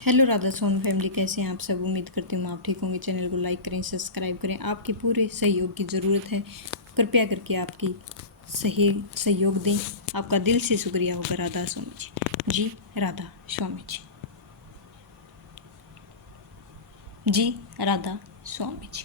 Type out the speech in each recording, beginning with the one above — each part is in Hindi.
हेलो राधा सोन फैमिली, कैसे हैं आप सब। उम्मीद करती हूँ आप ठीक होंगे। चैनल को लाइक करें, सब्सक्राइब करें। आपके पूरे सहयोग की ज़रूरत है, कृपया करके आपकी सही सहयोग दें। आपका दिल से शुक्रिया होगा। राधा स्वामी जी, राधा स्वामी जी, राधा स्वामी जी।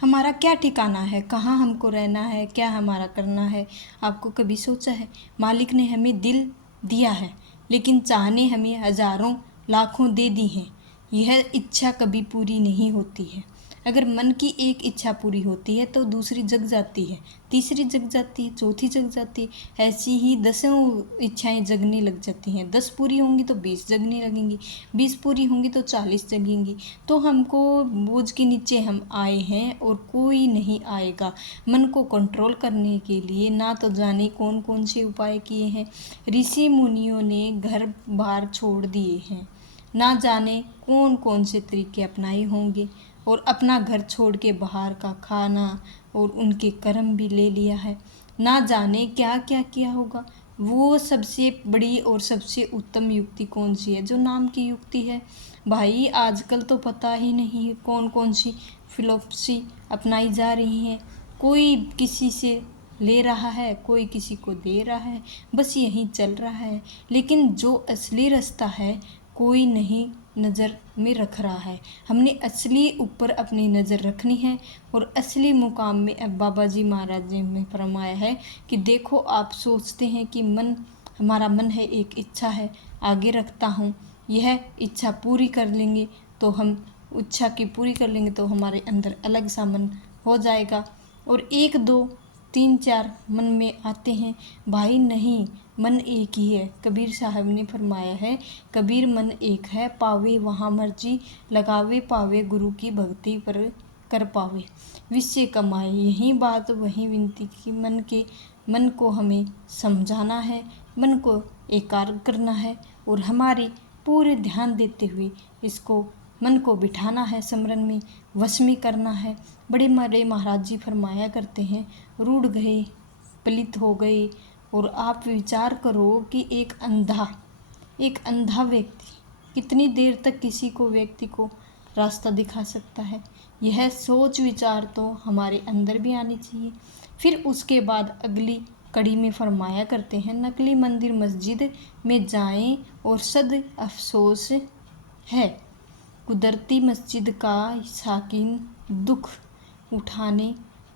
हमारा क्या ठिकाना है, कहाँ हमको रहना है, क्या हमारा करना है। आपको कभी सोचा है, मालिक ने हमें दिल दिया है, लेकिन चाहने हमें हजारों लाखों दे दी हैं। यह इच्छा कभी पूरी नहीं होती है। अगर मन की एक इच्छा पूरी होती है तो दूसरी जग जाती है, तीसरी जग जाती है, चौथी जग जाती है। ऐसी ही दसों इच्छाएं जगने लग जाती हैं। 10 पूरी होंगी तो 20 जगने लगेंगी, 20 पूरी होंगी तो 40 जगेंगी। तो हमको बोझ के नीचे हम आए हैं और कोई नहीं आएगा। मन को कंट्रोल करने के लिए ना तो जाने कौन कौन से उपाय किए हैं। ऋषि मुनियों ने घर बार छोड़ दिए हैं, ना जाने कौन कौन से तरीके अपनाए होंगे। और अपना घर छोड़ के बाहर का खाना और उनके कर्म भी ले लिया है। ना जाने क्या क्या किया होगा। वो सबसे बड़ी और सबसे उत्तम युक्ति कौन सी है, जो नाम की युक्ति है। भाई आजकल तो पता ही नहीं है कौन कौन सी फिलोसफी अपनाई जा रही है। कोई किसी से ले रहा है, कोई किसी को दे रहा है, बस यही चल रहा है। लेकिन जो असली रास्ता है कोई नहीं नज़र में रख रहा है। हमने असली ऊपर अपनी नज़र रखनी है। और असली मुकाम में अब बाबा जी महाराज जी ने फरमाया है कि देखो, आप सोचते हैं कि मन, हमारा मन है, एक इच्छा है, आगे रखता हूँ, यह इच्छा पूरी कर लेंगे तो हम इच्छा की पूरी कर लेंगे तो हमारे अंदर अलग सा मन हो जाएगा। और 1 2 3 4 मन में आते हैं। भाई नहीं, मन एक ही है। कबीर साहब ने फरमाया है, कबीर मन एक है, पावे वहाँ मर्जी लगावे, पावे गुरु की भक्ति पर कर पावे, विषय कमाए। यही बात वही विनती की मन को हमें समझाना है, मन को एकाग्र करना है और हमारे पूरे ध्यान देते हुए इसको मन को बिठाना है, स्मरण में वश में करना है। बड़े बड़े महाराज जी फरमाया करते हैं, रूठ गए, पलित हो गए। और आप विचार करो कि एक अंधा व्यक्ति कितनी देर तक किसी को व्यक्ति को रास्ता दिखा सकता है। यह सोच विचार तो हमारे अंदर भी आनी चाहिए। फिर उसके बाद अगली कड़ी में फरमाया करते हैं, नकली मंदिर मस्जिद में जाएं और सद अफसोस है, कुदरती मस्जिद का साकिन दुख उठाने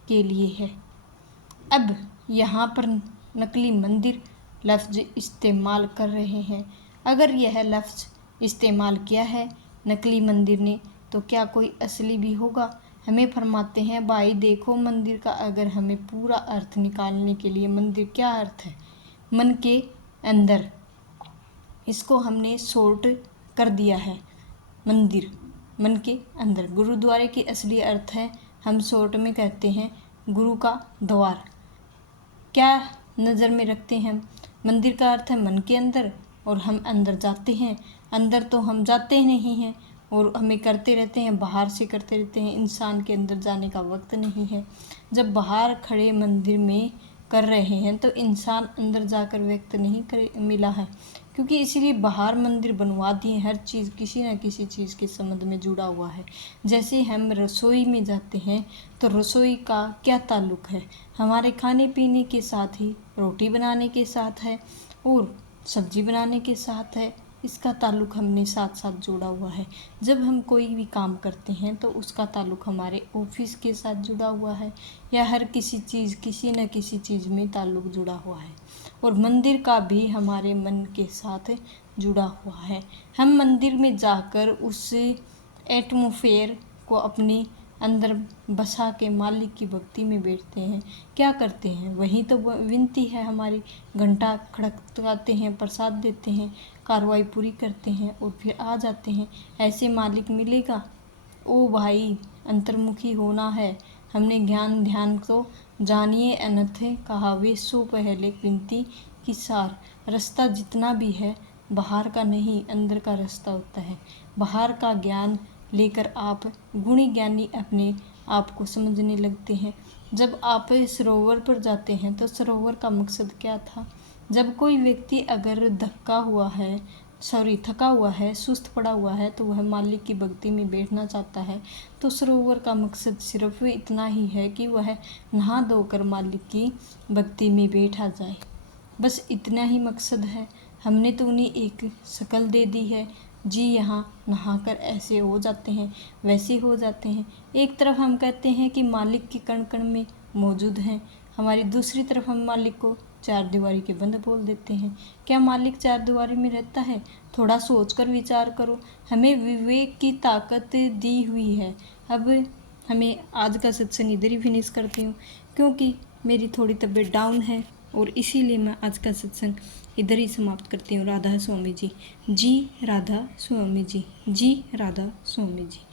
के लिए है। अब यहाँ पर नकली मंदिर लफ्ज़ इस्तेमाल कर रहे हैं। अगर यह लफ्ज़ इस्तेमाल किया है नकली मंदिर ने, तो क्या कोई असली भी होगा। हमें फरमाते हैं, भाई देखो, मंदिर का अगर हमें पूरा अर्थ निकालने के लिए, मंदिर क्या अर्थ है, मन के अंदर, इसको हमने शॉर्ट कर दिया है। मंदिर मन के अंदर, गुरुद्वारे की असली अर्थ है, हम शॉर्ट में कहते हैं गुरु का द्वार। क्या नज़र में रखते हैं, मंदिर का अर्थ है मन के अंदर, और हम अंदर जाते हैं। अंदर तो हम जाते नहीं हैं और हमें करते रहते हैं, बाहर से करते रहते हैं। इंसान के अंदर जाने का वक्त नहीं है। जब बाहर खड़े मंदिर में कर रहे हैं तो इंसान अंदर जाकर व्यक्त नहीं कर मिला है, क्योंकि इसीलिए बाहर मंदिर बनवा दिए। हर चीज़ किसी न किसी चीज़ के संबंध में जुड़ा हुआ है। जैसे हम रसोई में जाते हैं तो रसोई का क्या ताल्लुक़ है, हमारे खाने पीने के साथ ही, रोटी बनाने के साथ है और सब्जी बनाने के साथ है। इसका ताल्लुक़ हमने साथ साथ जोड़ा हुआ है। जब हम कोई भी काम करते हैं तो उसका ताल्लुक़ हमारे ऑफिस के साथ जुड़ा हुआ है, या हर किसी चीज़, किसी न किसी चीज़ में ताल्लुक़ जुड़ा हुआ है। और मंदिर का भी हमारे मन के साथ जुड़ा हुआ है। हम मंदिर में जाकर उस एटमोफेयर को अपने अंदर बसा के मालिक की भक्ति में बैठते हैं। क्या करते हैं, वही तो विनती है हमारी। घंटा खड़काते हैं, प्रसाद देते हैं, कार्रवाई पूरी करते हैं और फिर आ जाते हैं। ऐसे मालिक मिलेगा। ओ भाई, अंतर्मुखी होना है। हमने ज्ञान ध्यान तो जानिए अनथ कहावे, सो पहले विनती की सार। रास्ता जितना भी है बाहर का नहीं, अंदर का रास्ता होता है। बाहर का ज्ञान लेकर आप गुणी ज्ञानी अपने आप को समझने लगते हैं। जब आप सरोवर पर जाते हैं तो सरोवर का मकसद क्या था, जब कोई व्यक्ति अगर थका हुआ है, सुस्त पड़ा हुआ है, तो वह मालिक की भक्ति में बैठना चाहता है, तो सरोवर का मकसद सिर्फ इतना ही है कि वह नहा धोकर मालिक की भक्ति में बैठा जाए। बस इतना ही मकसद है। हमने तो उन्हें एक शक्ल दे दी है, जी यहाँ नहाकर ऐसे हो जाते हैं, वैसे हो जाते हैं। एक तरफ हम कहते हैं कि मालिक की कण कण में मौजूद हैं, हमारी दूसरी तरफ हम मालिक को चार दीवारी के बंद बोल देते हैं। क्या मालिक चार दीवारी में रहता है? थोड़ा सोचकर विचार करो। हमें विवेक की ताकत दी हुई है। अब हमें आज का सत्संग इधर ही फिनिश करती हूँ, क्योंकि मेरी थोड़ी तबीयत डाउन है और इसीलिए मैं आज का सत्संग इधर ही समाप्त करती हूँ। राधा स्वामी जी। जी राधा स्वामी जी। जी राधा स्वामी जी।